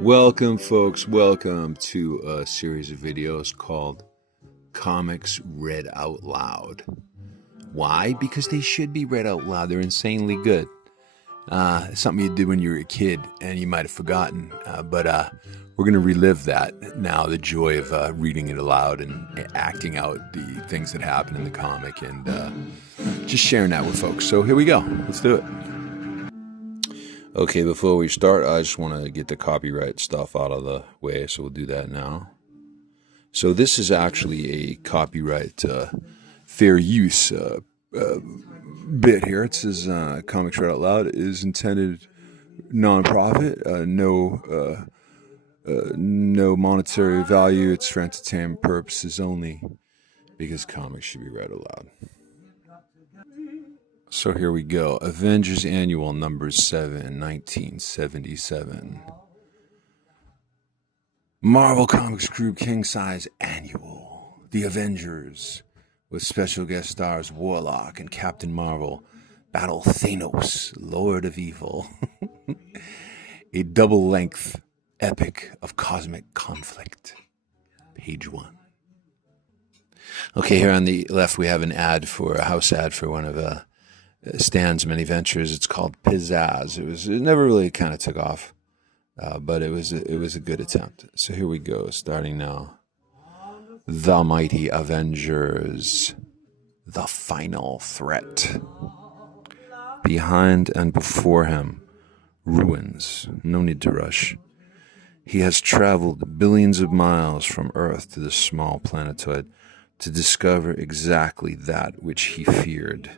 Welcome, folks. Welcome to a series of videos called Comics Read Out Loud. Why? Because they should be read out loud. They're insanely good. Something you did when you were a kid and you might have forgotten. But we're going to relive that now, the joy of reading it aloud and acting out the things that happen in the comic and just sharing that with folks. So here we go. Let's do it. Okay, before we start, I just want to get the copyright stuff out of the way, so we'll do that now. So this is actually a copyright fair use bit here. It says Comics Read Out Loud is intended non-profit, no monetary value. It's for entertainment purposes only, because comics should be read aloud. So here we go. Avengers Annual number 7, 1977. Marvel Comics Group King Size Annual. The Avengers, with special guest stars Warlock and Captain Marvel, battle Thanos, Lord of Evil. A double-length epic of cosmic conflict. Page 1. Okay, here on the left we have an ad for a house ad for one of Stan's many ventures. It's called Pizzazz. It never really kind of took off, but it was a good attempt. So here we go, starting now. The Mighty Avengers, the final threat. Behind and before him, ruins. No need to rush. He has traveled billions of miles from Earth to this small planetoid to discover exactly that which he feared.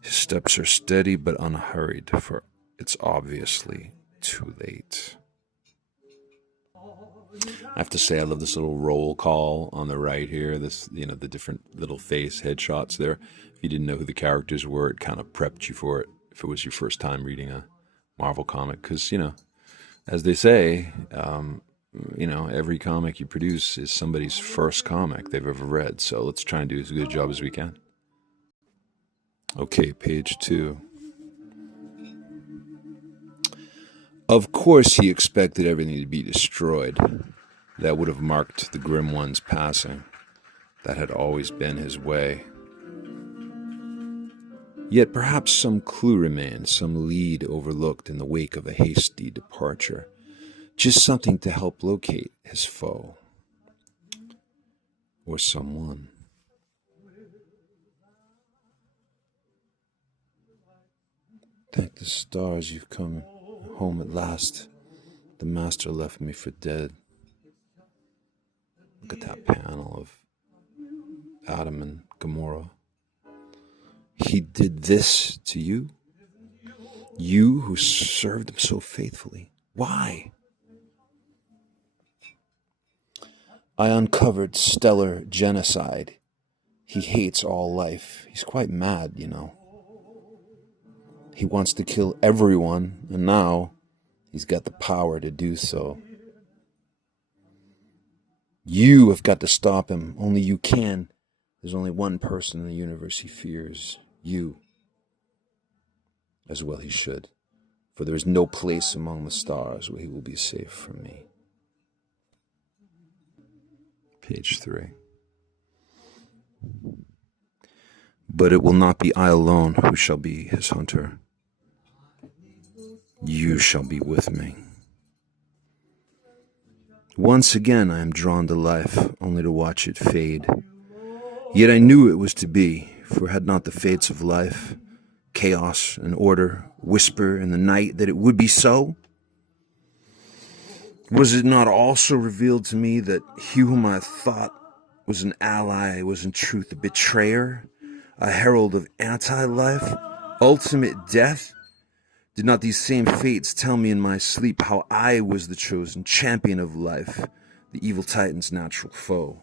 His steps are steady but unhurried, for it's obviously too late. I have to say, I love this little roll call on the right here. This, the different little face headshots there. If you didn't know who the characters were, it kind of prepped you for it if it was your first time reading a Marvel comic. Because, as they say, every comic you produce is somebody's first comic they've ever read. So let's try and do as good a job as we can. Okay, page 2. Of course he expected everything to be destroyed. That would have marked the Grim One's passing. That had always been his way. Yet perhaps some clue remained, some lead overlooked in the wake of a hasty departure. Just something to help locate his foe. Or someone. Thank the stars you've come home at last. The master left me for dead. Look at that panel of Adam and Gamora. He did this to you? You who served him so faithfully. Why? I uncovered stellar genocide. He hates all life. He's quite mad, He wants to kill everyone, and now he's got the power to do so. You have got to stop him. Only you can. There's only one person in the universe he fears. You. As well he should. For there is no place among the stars where he will be safe from me. Page 3. But it will not be I alone who shall be his hunter. You shall be with me. Once again I am drawn to life, only to watch it fade. Yet I knew it was to be, for had not the fates of life, chaos and order, whisper in the night that it would be so? Was it not also revealed to me that he whom I thought was an ally was in truth a betrayer, a herald of anti-life, ultimate death? Did not these same fates tell me in my sleep how I was the chosen champion of life, the evil titan's natural foe?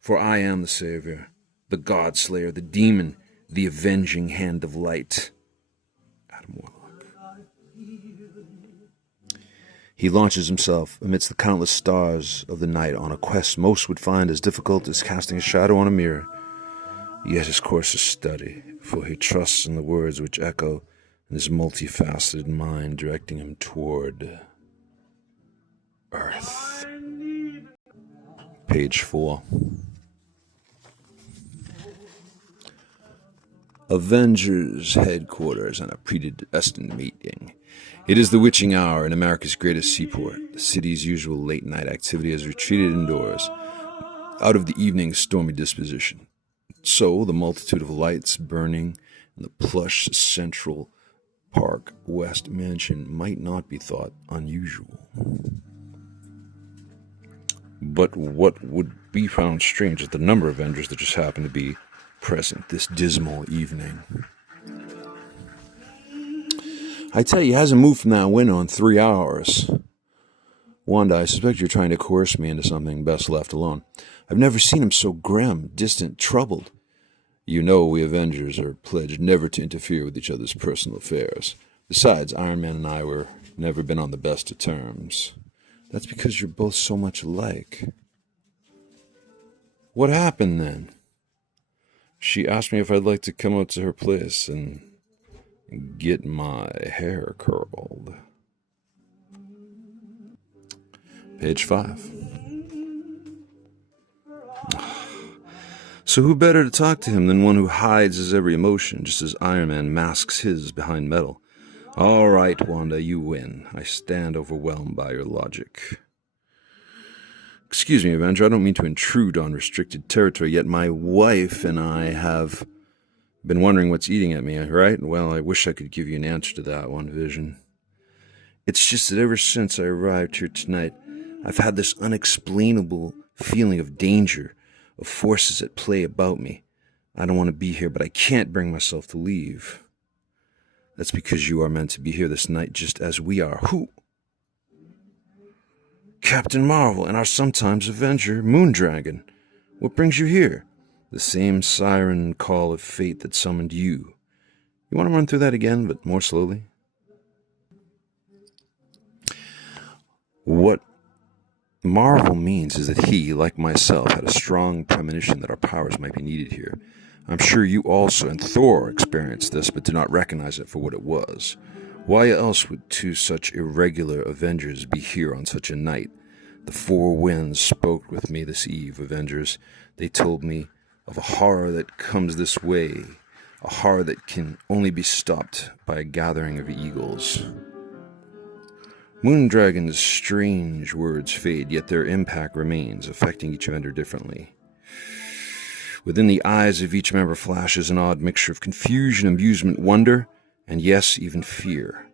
For I am the savior, the god slayer, the demon, the avenging hand of light. Adam Warlock. He launches himself amidst the countless stars of the night on a quest most would find as difficult as casting a shadow on a mirror. Yet his course is steady, for he trusts in the words which echo in his multifaceted mind, directing him toward Earth. Page 4. Avengers headquarters on a predestined meeting. It is the witching hour in America's greatest seaport. The city's usual late-night activity has retreated indoors, out of the evening's stormy disposition. So the multitude of lights burning in the plush Central Park West Mansion might not be thought unusual. But what would be found strange is the number of Avengers that just happen to be present this dismal evening. I tell you, he hasn't moved from that window in 3 hours. Wanda, I suspect you're trying to coerce me into something best left alone. I've never seen him so grim, distant, troubled. You know we Avengers are pledged never to interfere with each other's personal affairs. Besides, Iron Man and I were never been on the best of terms. That's because you're both so much alike. What happened then? She asked me if I'd like to come out to her place and get my hair curled. Page 5. So who better to talk to him than one who hides his every emotion, just as Iron Man masks his behind metal? All right, Wanda, you win. I stand overwhelmed by your logic. Excuse me, Avenger, I don't mean to intrude on restricted territory, yet my wife and I have been wondering what's eating at me, right? Well, I wish I could give you an answer to that one, Vision. It's just that ever since I arrived here tonight, I've had this unexplainable feeling of danger, of forces at play about me. I don't want to be here, but I can't bring myself to leave. That's because you are meant to be here this night just as we are. Who? Captain Marvel and our sometimes Avenger, Moondragon. What brings you here? The same siren call of fate that summoned you. You want to run through that again, but more slowly? What Marvel means is that he, like myself, had a strong premonition that our powers might be needed here. I'm sure you also and Thor experienced this, but did not recognize it for what it was. Why else would two such irregular Avengers be here on such a night? The four winds spoke with me this eve, Avengers. They told me of a horror that comes this way, a horror that can only be stopped by a gathering of eagles. Moondragon's strange words fade, yet their impact remains, affecting each member differently. Within the eyes of each member flashes an odd mixture of confusion, amusement, wonder, and yes, even fear.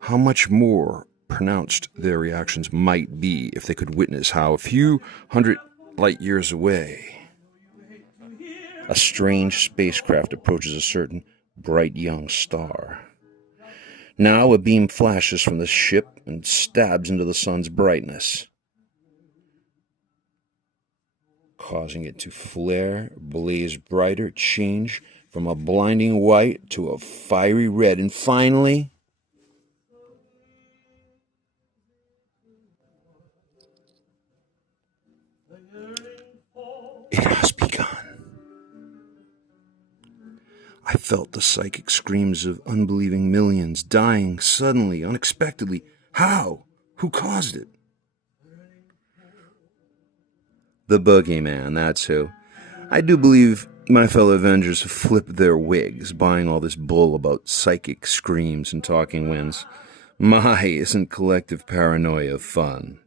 How much more pronounced their reactions might be if they could witness how a few hundred light years away, a strange spacecraft approaches a certain bright young star. Now a beam flashes from the ship and stabs into the sun's brightness, causing it to flare, blaze brighter, change from a blinding white to a fiery red, and finally, it has begun. I felt the psychic screams of unbelieving millions dying suddenly, unexpectedly. How? Who caused it? The Boogeyman, that's who. I do believe my fellow Avengers have flipped their wigs, buying all this bull about psychic screams and talking winds. My, isn't collective paranoia fun?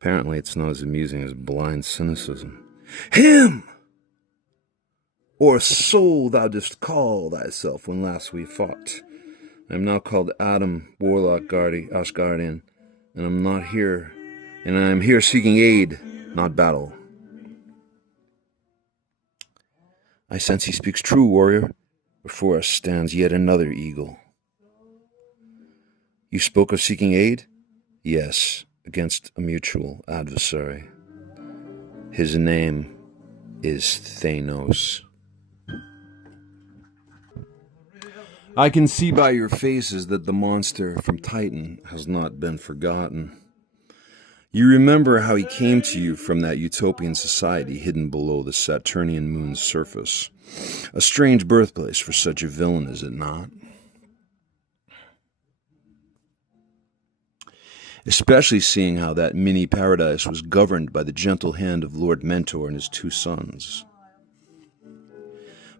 Apparently it's not as amusing as blind cynicism. Him! Or soul thou didst call thyself when last we fought. I am now called Adam, Warlock, Asgardian, and I am here seeking aid, not battle. I sense he speaks true, warrior. Before us stands yet another eagle. You spoke of seeking aid? Yes, against a mutual adversary. His name is Thanos. I can see by your faces that the monster from Titan has not been forgotten. You remember how he came to you from that utopian society hidden below the Saturnian moon's surface. A strange birthplace for such a villain, is it not? especially seeing how that mini-paradise was governed by the gentle hand of Lord Mentor and his two sons.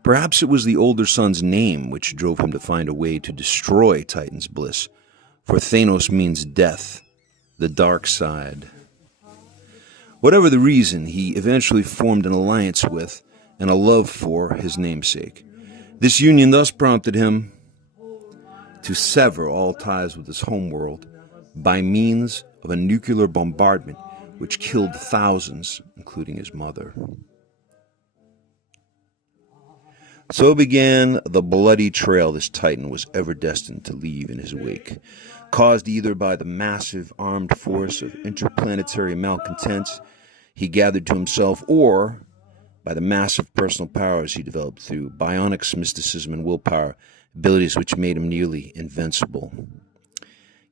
Perhaps it was the older son's name which drove him to find a way to destroy Titan's bliss, for Thanos means death, the dark side. Whatever the reason, he eventually formed an alliance with and a love for his namesake. This union thus prompted him to sever all ties with his homeworld by means of a nuclear bombardment which killed thousands, including his mother. So began the bloody trail this Titan was ever destined to leave in his wake, caused either by the massive armed force of interplanetary malcontents he gathered to himself, or by the massive personal powers he developed through bionics, mysticism, and willpower, abilities which made him nearly invincible.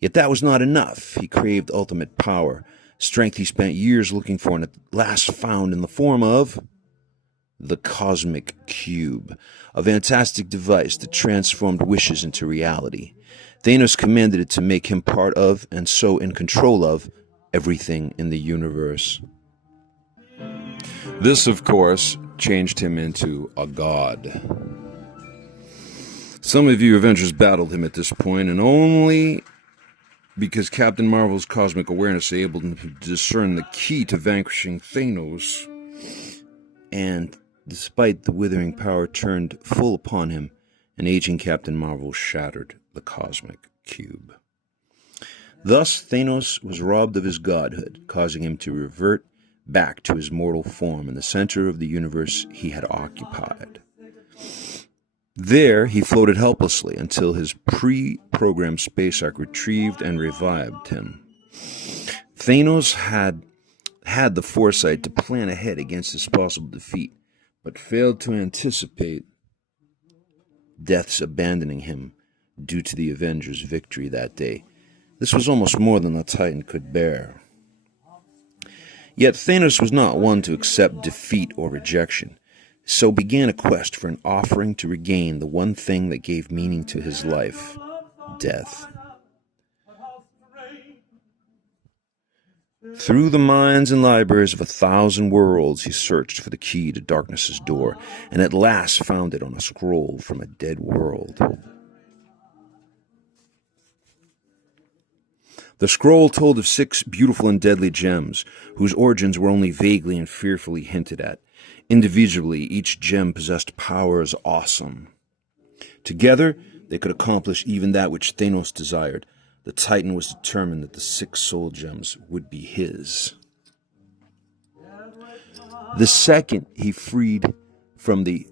Yet that was not enough. He craved ultimate power, strength he spent years looking for and at last found in the form of the Cosmic Cube, a fantastic device that transformed wishes into reality. Thanos commanded it to make him part of, and so in control of, everything in the universe. This, of course, changed him into a god. Some of you Avengers battled him at this point, and only because Captain Marvel's cosmic awareness enabled him to discern the key to vanquishing Thanos. And despite the withering power turned full upon him, an aging Captain Marvel shattered the Cosmic Cube. Thus, Thanos was robbed of his godhood, causing him to revert back to his mortal form in the center of the universe he had occupied. There, he floated helplessly until his pre-programmed space ark retrieved and revived him. Thanos had the foresight to plan ahead against his possible defeat, but failed to anticipate death's abandoning him due to the Avengers' victory that day. This was almost more than the Titan could bear. Yet Thanos was not one to accept defeat or rejection, so began a quest for an offering to regain the one thing that gave meaning to his life: death. Through the minds and libraries of 1,000 worlds, he searched for the key to darkness's door, and at last found it on a scroll from a dead world. The scroll told of 6 beautiful and deadly gems, whose origins were only vaguely and fearfully hinted at. Individually, each gem possessed powers awesome. Together, they could accomplish even that which Thanos desired. The Titan was determined that the 6 soul gems would be his. The second he freed from the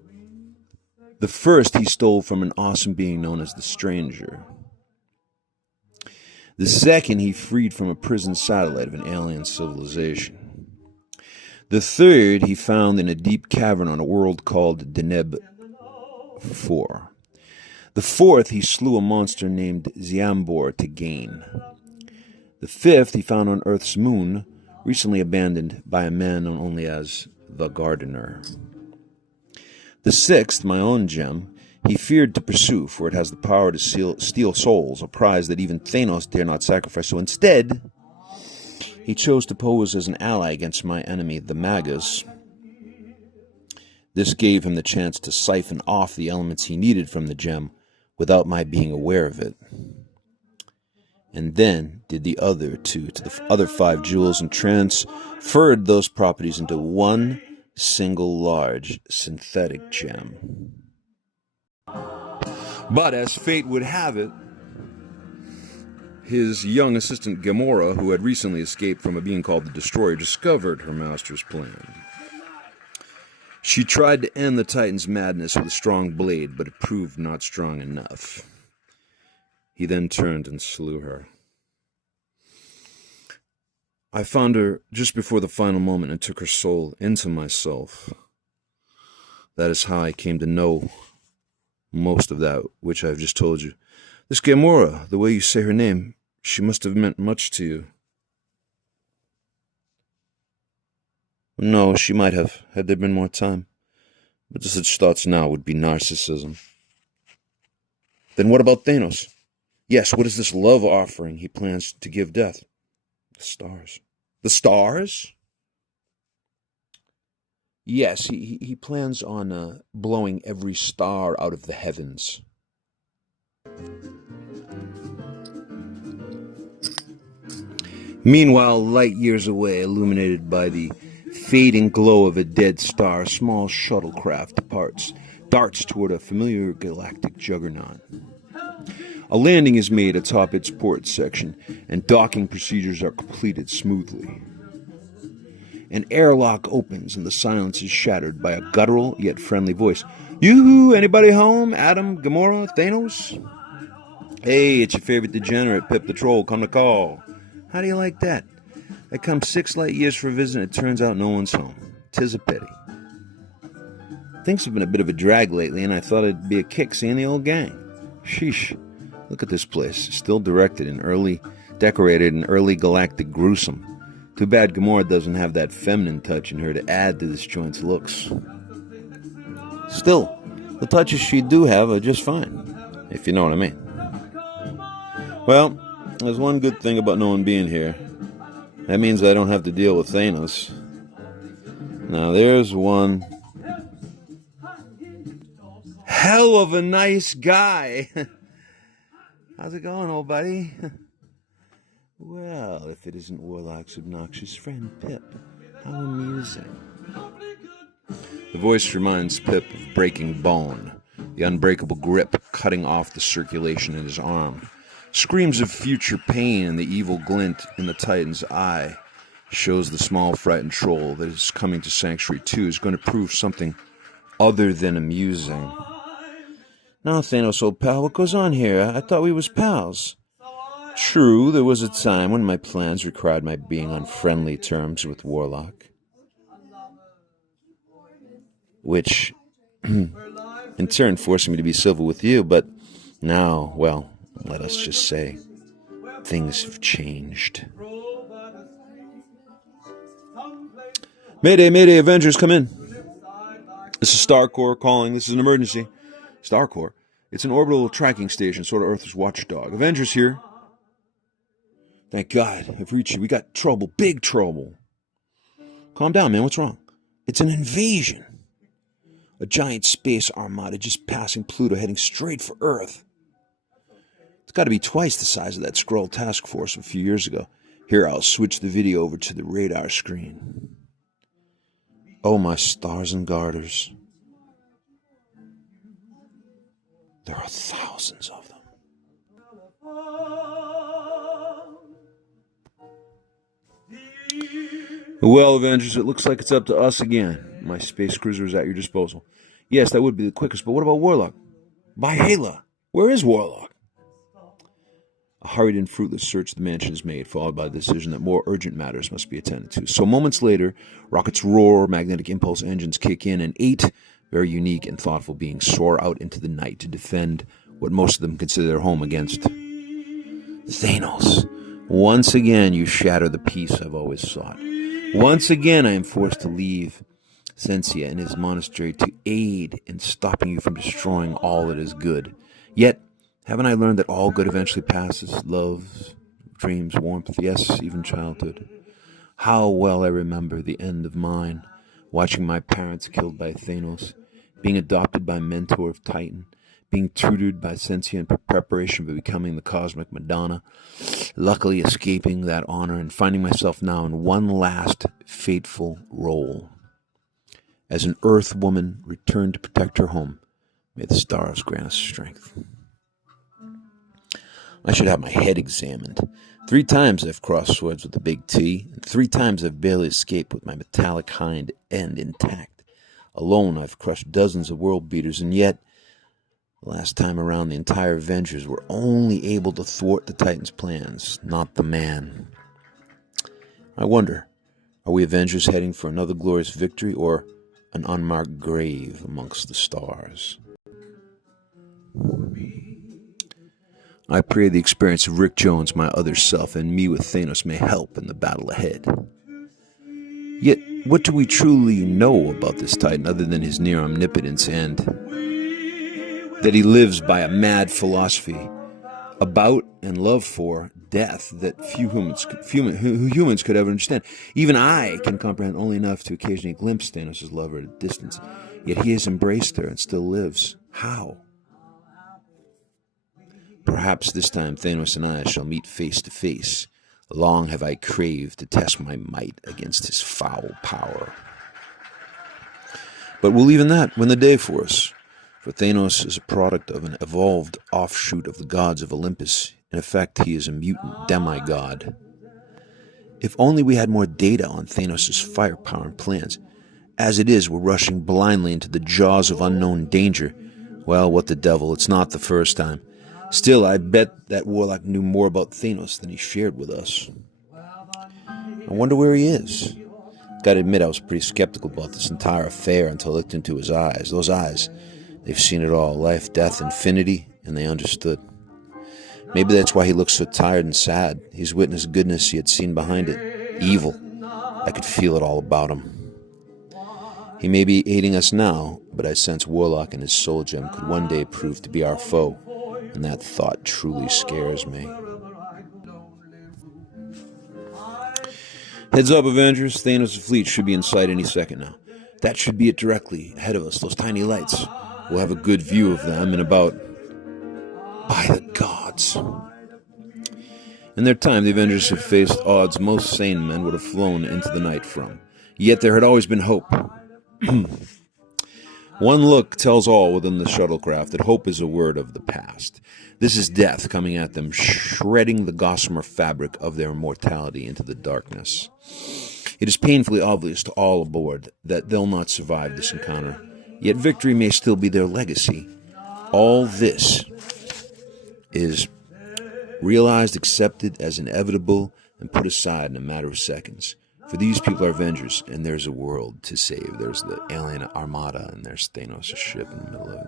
first he stole from an awesome being known as the Stranger. The second he freed from a prison satellite of an alien civilization. The third he found in a deep cavern on a world called Deneb 4. The fourth he slew a monster named Ziambor to gain. The fifth he found on Earth's moon, recently abandoned by a man known only as the Gardener. The sixth, my own gem, he feared to pursue, for it has the power to steal souls, a prize that even Thanos dare not sacrifice. So instead, he chose to pose as an ally against my enemy, the Magus. This gave him the chance to siphon off the elements he needed from the gem without my being aware of it. And then did the other 2 to the other 5 jewels and transferred those properties into one single large synthetic gem. But as fate would have it, his young assistant Gamora, who had recently escaped from a being called the Destroyer, discovered her master's plan. She tried to end the Titan's madness with a strong blade, but it proved not strong enough. He then turned and slew her. I found her just before the final moment and took her soul into myself. That is how I came to know most of that which I have just told you. This Gamora, the way you say her name, she must have meant much to you. No, she might have, had there been more time. But such thoughts now would be narcissism. Then what about Thanos? Yes, what is this love offering he plans to give death? The stars. The stars? Yes, he plans on blowing every star out of the heavens. Meanwhile, light years away, illuminated by the fading glow of a dead star, a small shuttlecraft darts toward a familiar galactic juggernaut. A landing is made atop its port section, and docking procedures are completed smoothly. An airlock opens, and the silence is shattered by a guttural yet friendly voice. Yoo-hoo, anybody home? Adam, Gamora, Thanos? Hey, it's your favorite degenerate, Pip the Troll, come to call. How do you like that? I come 6 light years for a visit, and it turns out no one's home. 'Tis a pity. Things have been a bit of a drag lately, and I thought it'd be a kick seeing the old gang. Sheesh. Look at this place. Still decorated in early galactic gruesome. Too bad Gamora doesn't have that feminine touch in her to add to this joint's looks. Still, the touches she do have are just fine, if you know what I mean. Well, there's one good thing about no one being here. That means I don't have to deal with Thanos. Now there's one hell of a nice guy. How's it going, old buddy? Well, if it isn't Warlock's obnoxious friend, Pip. How amusing. The voice reminds Pip of breaking bone, the unbreakable grip cutting off the circulation in his arm. Screams of future pain and the evil glint in the Titan's eye shows the small frightened troll that his coming to Sanctuary 2 is going to prove something other than amusing. Now, Thanos, old pal, what goes on here? I thought we was pals. True, there was a time when my plans required my being on friendly terms with Warlock. Which, in turn, forced me to be civil with you, but now, well, let us just say, things have changed. Mayday, mayday, Avengers, come in. This is Starcore calling. This is an emergency. Starcore? It's an orbital tracking station, sort of Earth's watchdog. Avengers here. Thank God, I've reached you. We got trouble, big trouble. Calm down, man. What's wrong? It's an invasion. A giant space armada just passing Pluto, heading straight for Earth. It's got to be twice the size of that Skrull task force a few years ago. Here, I'll switch the video over to the radar screen. Oh, my stars and garters. There are thousands of them. Well, Avengers, it looks like it's up to us again. My space cruiser is at your disposal. Yes, that would be the quickest, but what about Warlock? By Hela, where is Warlock? A hurried and fruitless search of the mansion is made, followed by the decision that more urgent matters must be attended to. So moments later, rockets roar, magnetic impulse engines kick in, and 8 very unique and thoughtful beings soar out into the night to defend what most of them consider their home against Thanos. Once again, you shatter the peace I've always sought. Once again, I am forced to leave Sensia and his monastery to aid in stopping you from destroying all that is good. Yet, haven't I learned that all good eventually passes? Love, dreams, warmth, yes, even childhood. How well I remember the end of mine, watching my parents killed by Thanos, being adopted by mentor of Titan, being tutored by Sensia in preparation for becoming the cosmic Madonna, luckily escaping that honor and finding myself now in one last fateful role. As an Earth woman returned to protect her home, may the stars grant us strength. I should have my head examined. 3 times I've crossed swords with the big T, and 3 times I've barely escaped with my metallic hind end intact. Alone, I've crushed dozens of world beaters, and yet, last time around, the entire Avengers were only able to thwart the Titan's plans, not the man. I wonder, are we Avengers heading for another glorious victory, or an unmarked grave amongst the stars? I pray the experience of Rick Jones, my other self, and me with Thanos may help in the battle ahead. Yet, what do we truly know about this Titan other than his near omnipotence and that he lives by a mad philosophy about and love for death that humans could ever understand. Even I can comprehend only enough to occasionally glimpse Thanos' love at a distance. Yet he has embraced her and still lives. How? Perhaps this time Thanos and I shall meet face to face. Long have I craved to test my might against his foul power. But we'll even that win the day for us. For Thanos is a product of an evolved offshoot of the gods of Olympus. In effect, he is a mutant demigod. If only we had more data on Thanos' firepower and plans. As it is, we're rushing blindly into the jaws of unknown danger. Well, what the devil, it's not the first time. Still, I bet that Warlock knew more about Thanos than he shared with us. I wonder where he is. Gotta admit, I was pretty skeptical about this entire affair until I looked into his eyes. Those eyes, they've seen it all. Life, death, infinity, and they understood. Maybe that's why he looks so tired and sad. He's witnessed goodness he had seen behind it. Evil. I could feel it all about him. He may be aiding us now, but I sense Warlock and his soul gem could one day prove to be our foe, and that thought truly scares me. Heads up, Avengers. Thanos' fleet should be in sight any second now. That should be it directly ahead of us, those tiny lights. We'll have a good view of them in about... By the gods. In their time, the Avengers have faced odds most sane men would have flown into the night from. Yet there had always been hope. One look tells all within the shuttlecraft that hope is a word of the past. This is death coming at them, shredding the gossamer fabric of their immortality into the darkness. It is painfully obvious to all aboard that they'll not survive this encounter, yet victory may still be their legacy. All this is realized, accepted as inevitable, and put aside in a matter of seconds. For these people are Avengers, and there's a world to save. There's the alien armada, and there's Thanos' ship in the middle of it.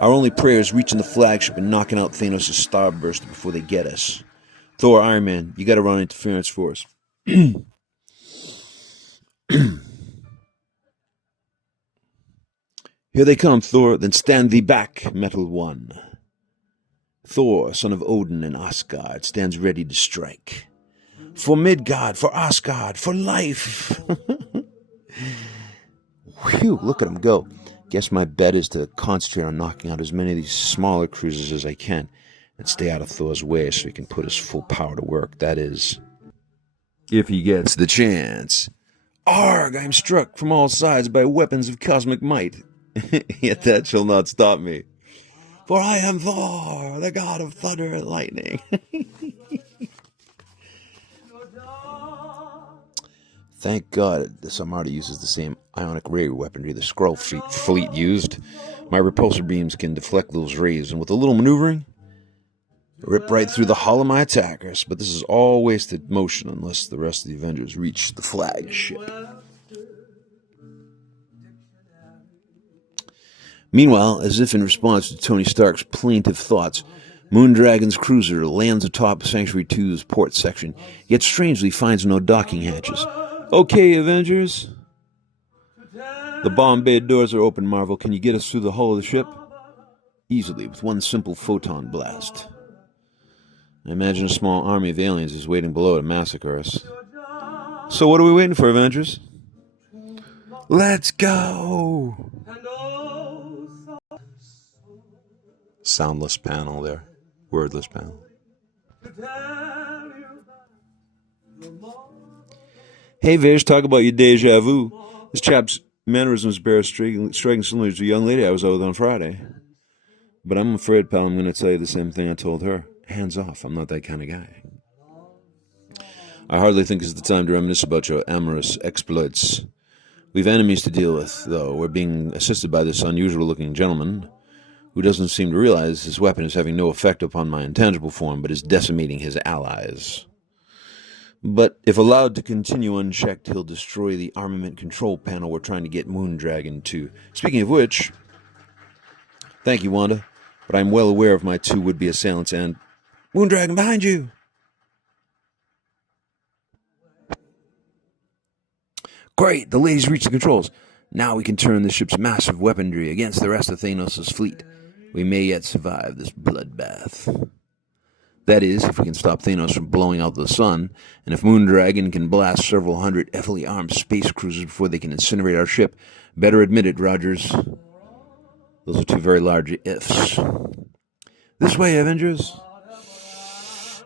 Our only prayer is reaching the flagship and knocking out Thanos' starburster before they get us. Thor, Iron Man, you gotta run interference for us. Here they come, Thor, then stand thee back, Metal One. Thor, son of Odin and Asgard, stands ready to strike. For Midgard, for Asgard, for life. Whew, look at him go. Guess my bet is to concentrate on knocking out as many of these smaller cruisers as I can and stay out of Thor's way so he can put his full power to work. That is, if he gets the chance. Arg, I am struck from all sides by weapons of cosmic might. Yet that shall not stop me. For I am Thor, the god of thunder and lightning. Thank God the Armada uses the same ionic ray weaponry the Skrull fleet used. My repulsor beams can deflect those rays, and with a little maneuvering, rip right through the hull of my attackers. But this is all wasted motion unless the rest of the Avengers reach the flagship. Meanwhile, as if in response to Tony Stark's plaintive thoughts, Moondragon's cruiser lands atop Sanctuary 2's port section, yet strangely finds no docking hatches. Okay, Avengers. The bomb bay doors are open, Marvel. Can you get us through the hull of the ship? Easily, with one simple photon blast. I imagine a small army of aliens is waiting below to massacre us. So what are we waiting for, Avengers? Let's go! Soundless panel there. Wordless panel. Hey, Vish, talk about your deja vu. This chap's mannerisms bear striking similar to a young lady I was out with on Friday. But I'm afraid, pal, I'm going to tell you the same thing I told her. Hands off, I'm not that kind of guy. I hardly think this is the time to reminisce about your amorous exploits. We've enemies to deal with, though. We're being assisted by this unusual-looking gentleman who doesn't seem to realize his weapon is having no effect upon my intangible form, but is decimating his allies. But if allowed to continue unchecked, he'll destroy the armament control panel we're trying to get Moondragon to. Speaking of which, thank you, Wanda, but I'm well aware of my two would-be assailants and... Moondragon, behind you! Great, the lady's reached the controls. Now we can turn the ship's massive weaponry against the rest of Thanos' fleet. We may yet survive this bloodbath. That is, if we can stop Thanos from blowing out the sun, and if Moondragon can blast several hundred heavily armed space cruisers before they can incinerate our ship. Better admit it, Rogers. Those are two very large ifs. This way, Avengers.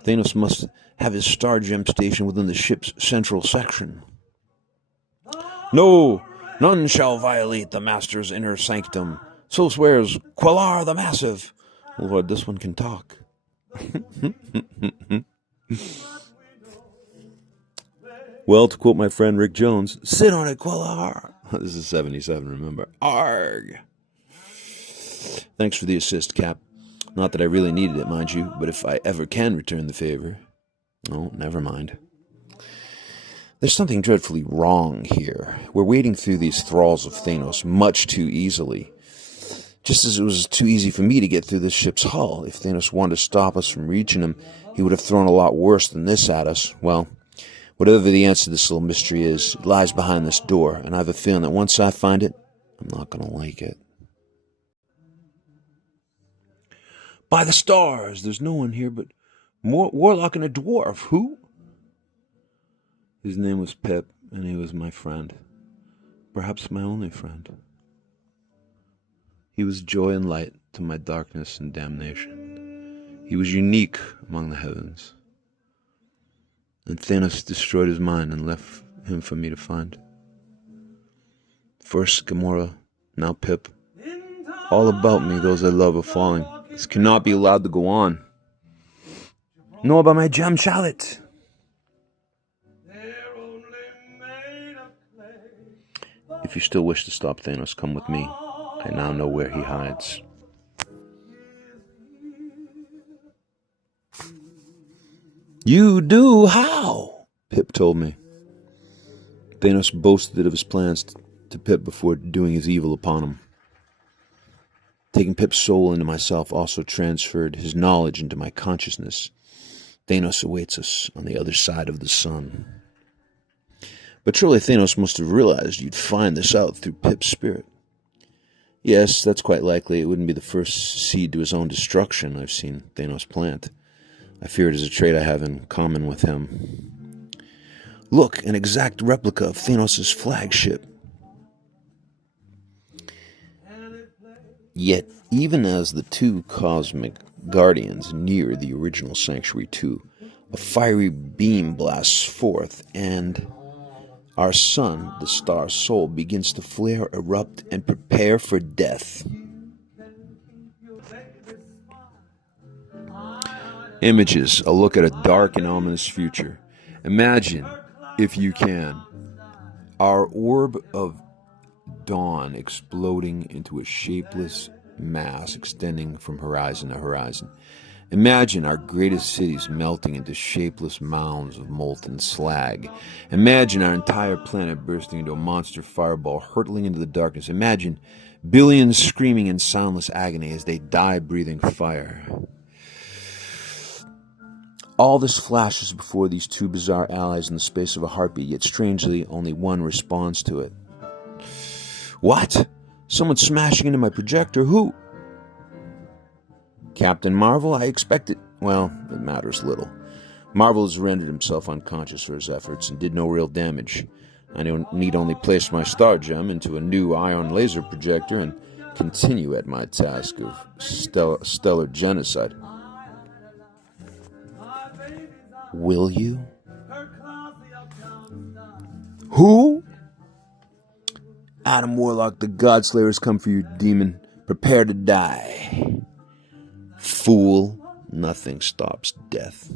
Thanos must have his star gem station within the ship's central section. No, none shall violate the Master's inner sanctum. So swears Quellar the Massive. Lord, this one can talk. Well, to quote my friend Rick Jones, sit on it, Quellar. This is 77, remember. Arg. Thanks for the assist, Cap. Not that I really needed it, mind you, but if I ever can return the favor... Oh, never mind. There's something dreadfully wrong here. We're wading through these thralls of Thanos much too easily. Just as it was too easy for me to get through this ship's hull. If Thanos wanted to stop us from reaching him, he would have thrown a lot worse than this at us. Well, whatever the answer to this little mystery is, it lies behind this door, and I have a feeling that once I find it, I'm not going to like it. By the stars, there's no one here but Warlock and a dwarf. Who? His name was Pip, and he was my friend. Perhaps my only friend. He was joy and light to my darkness and damnation. He was unique among the heavens. And Thanos destroyed his mind and left him for me to find. First Gamora, now Pip. All about me, those I love are falling. This cannot be allowed to go on. Nor about my gem shallot. If you still wish to stop Thanos, come with me. I now know where he hides. You do? How? Pip told me. Thanos boasted of his plans to Pip before doing his evil upon him. Taking Pip's soul into myself also transferred his knowledge into my consciousness. Thanos awaits us on the other side of the sun. But surely Thanos must have realized you'd find this out through Pip's spirit. Yes, that's quite likely. It wouldn't be the first seed to his own destruction I've seen Thanos plant. I fear it is a trait I have in common with him. Look, an exact replica of Thanos' flagship. Yet, even as the two cosmic guardians near the original Sanctuary 2, a fiery beam blasts forth, and our sun, the star soul, begins to flare, erupt, and prepare for death. Images, a look at a dark and ominous future. Imagine, if you can, our orb of dawn exploding into a shapeless mass extending from horizon to horizon. Imagine our greatest cities melting into shapeless mounds of molten slag. Imagine our entire planet bursting into a monster fireball hurtling into the darkness. Imagine billions screaming in soundless agony as they die breathing fire. All this flashes before these two bizarre allies in the space of a heartbeat, yet strangely only one responds to it. What? Someone smashing into my projector? Who? Captain Marvel? I expected... Well, it matters little. Marvel has rendered himself unconscious for his efforts and did no real damage. I need only place my star gem into a new ion laser projector and continue at my task of stellar genocide. Will you? Who? Adam Warlock, the Godslayer has come for you, demon. Prepare to die. Fool, nothing stops death.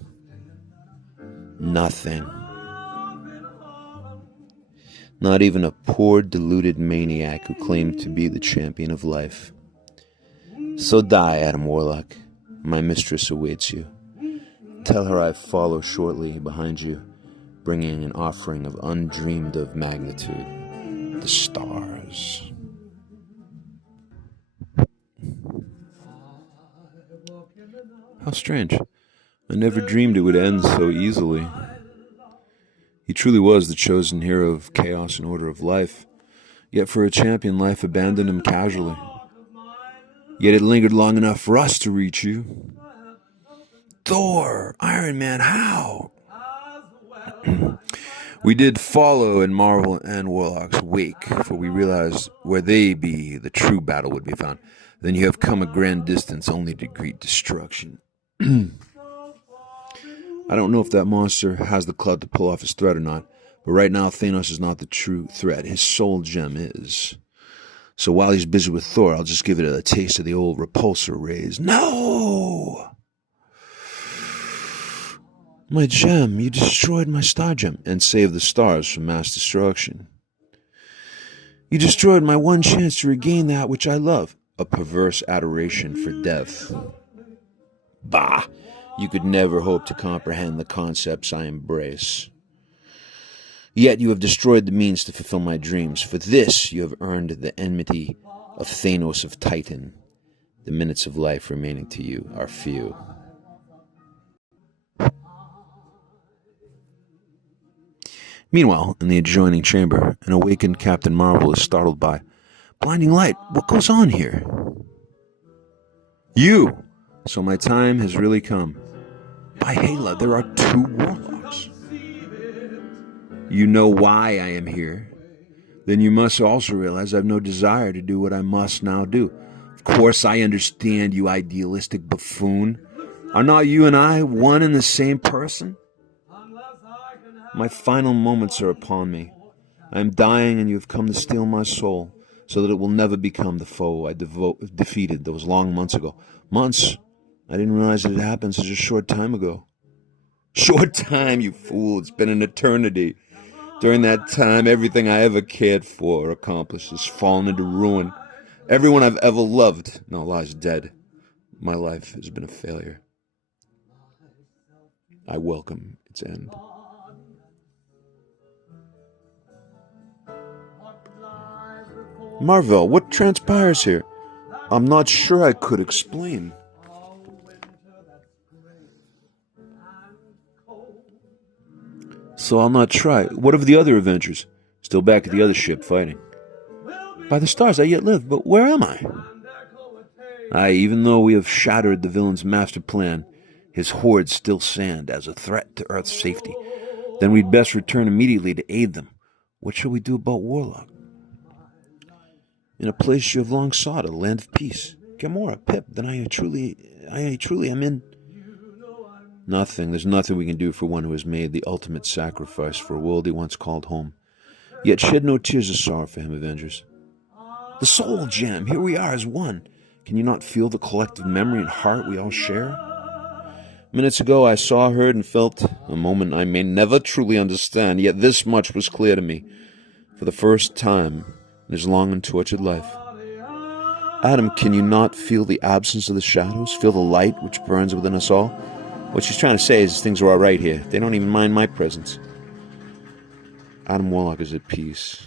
Nothing. Not even a poor, deluded maniac who claimed to be the champion of life. So die, Adam Warlock. My mistress awaits you. Tell her I follow shortly behind you, bringing an offering of undreamed-of magnitude. The stars. How strange. I never dreamed it would end so easily. He truly was the chosen hero of chaos and order of life. Yet for a champion, life abandoned him casually. Yet it lingered long enough for us to reach you. Thor, Iron Man, how? We did follow in Marvel and Warlock's wake, for we realized where they be, the true battle would be found. Then you have come a grand distance only to greet destruction. I don't know if that monster has the clout to pull off his threat or not, but right now Thanos is not the true threat. His soul gem is. So while he's busy with Thor, I'll just give it a taste of the old repulsor rays. No! My gem, you destroyed my star gem and saved the stars from mass destruction. You destroyed my one chance to regain that which I love, a perverse adoration for death. Bah! You could never hope to comprehend the concepts I embrace. Yet you have destroyed the means to fulfill my dreams. For this you have earned the enmity of Thanos of Titan. The minutes of life remaining to you are few. Meanwhile, in the adjoining chamber, an awakened Captain Marvel is startled by blinding light. What goes on here? You! So my time has really come. By Hela, there are 2 warlocks. You know why I am here. Then you must also realize I have no desire to do what I must now do. Of course I understand, you idealistic buffoon. Are not you and I one and the same person? My final moments are upon me. I am dying and you have come to steal my soul, so that it will never become the foe I defeated those long months ago. Months? I didn't realize it had happened such a short time ago. Short time, you fool. It's been an eternity. During that time, everything I ever cared for or accomplished has fallen into ruin. Everyone I've ever loved now lies dead. My life has been a failure. I welcome its end. Marvel, what transpires here? I'm not sure I could explain. So I'll not try. What of the other Avengers? Still back at the other ship fighting. By the stars I yet live, but where am I? Aye, even though we have shattered the villain's master plan, his hordes still stand as a threat to Earth's safety. Then we'd best return immediately to aid them. What shall we do about Warlock? In a place you have long sought, a land of peace. Gamora, Pip, then I truly am in. Nothing. There's nothing we can do for one who has made the ultimate sacrifice for a world he once called home. Yet shed no tears of sorrow for him, Avengers. The soul gem, here we are as one. Can you not feel the collective memory and heart we all share? Minutes ago I saw, heard, and felt a moment I may never truly understand, yet this much was clear to me. For the first time in his long and tortured life. Adam, can you not feel the absence of the shadows? Feel the light which burns within us all? What she's trying to say is things are all right here. They don't even mind my presence. Adam Warlock is at peace.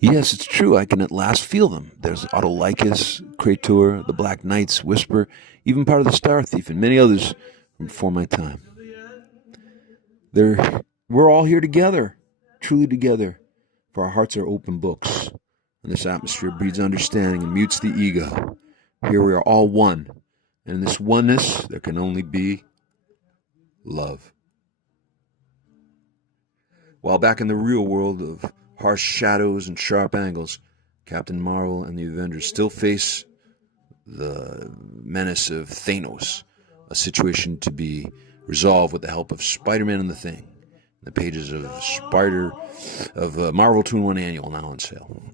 Yes, it's true. I can at last feel them. There's Autolycus, Krator, the Black Knights, Whisper, even part of the Star Thief, and many others from before my time. We're all here together, truly together, for our hearts are open books, and this atmosphere breeds understanding and mutes the ego. Here we are all one, and in this oneness there can only be love. While back in the real world of harsh shadows and sharp angles, Captain Marvel and the Avengers still face the menace of Thanos, a situation to be resolved with the help of Spider-Man and the Thing. The pages of Marvel 2-in-1 Annual now on sale.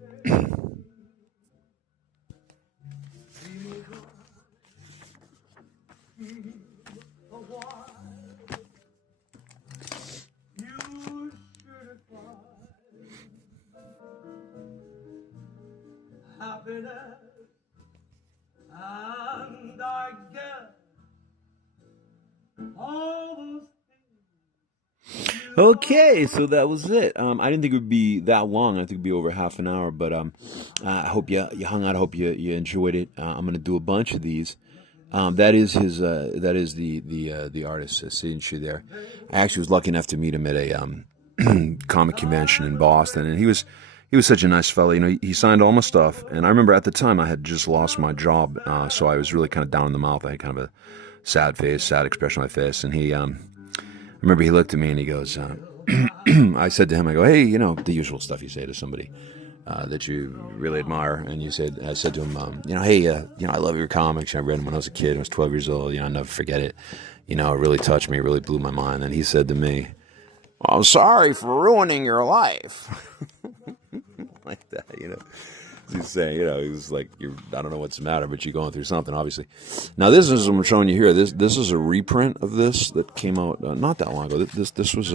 Okay, so that was it. I didn't think it would be that long. I think it would be over half an hour, but I hope you hung out. I hope you enjoyed it. I'm going to do a bunch of these. That is his. That is the artist signature there. I actually was lucky enough to meet him at a comic convention in Boston, and he was he was such a nice fellow. You know, he signed all my stuff, and I remember at the time I had just lost my job, so I was really kind of down in the mouth. I had kind of a sad face, sad expression on my face, and I remember he looked at me and he goes, I said to him, I go, hey, you know, the usual stuff you say to somebody that you really admire, and I said to him, you know, hey, you know, I love your comics. I read them when I was a kid. I was 12 years old. You know, I'll never forget it. You know, it really touched me. It really blew my mind. And he said to me, well, I'm sorry for ruining your life. Like that, you know. He's saying, you know, he was like, I don't know what's the matter, but you're going through something, obviously. Now, this is what I'm showing you here. This is a reprint of this that came out not that long ago. This was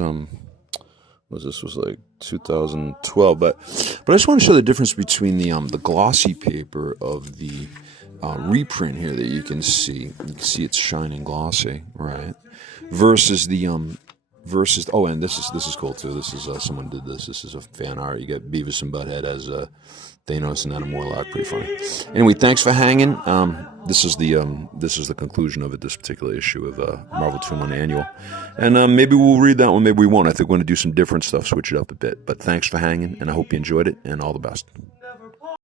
this was like 2012, but I just want to show the difference between the glossy paper of the reprint here that you can see. You can see it's shining glossy, right? Versus the oh, and this is cool too. This is someone did this. This is a fan art. You got Beavis and Butthead as Thanos and Adam Warlock. Pretty funny. Anyway, thanks for hanging. This is the conclusion of it. This particular issue of Marvel 2-in-1 Annual, and maybe we'll read that one. Maybe we won't. I think we're going to do some different stuff, switch it up a bit. But thanks for hanging, and I hope you enjoyed it. And all the best.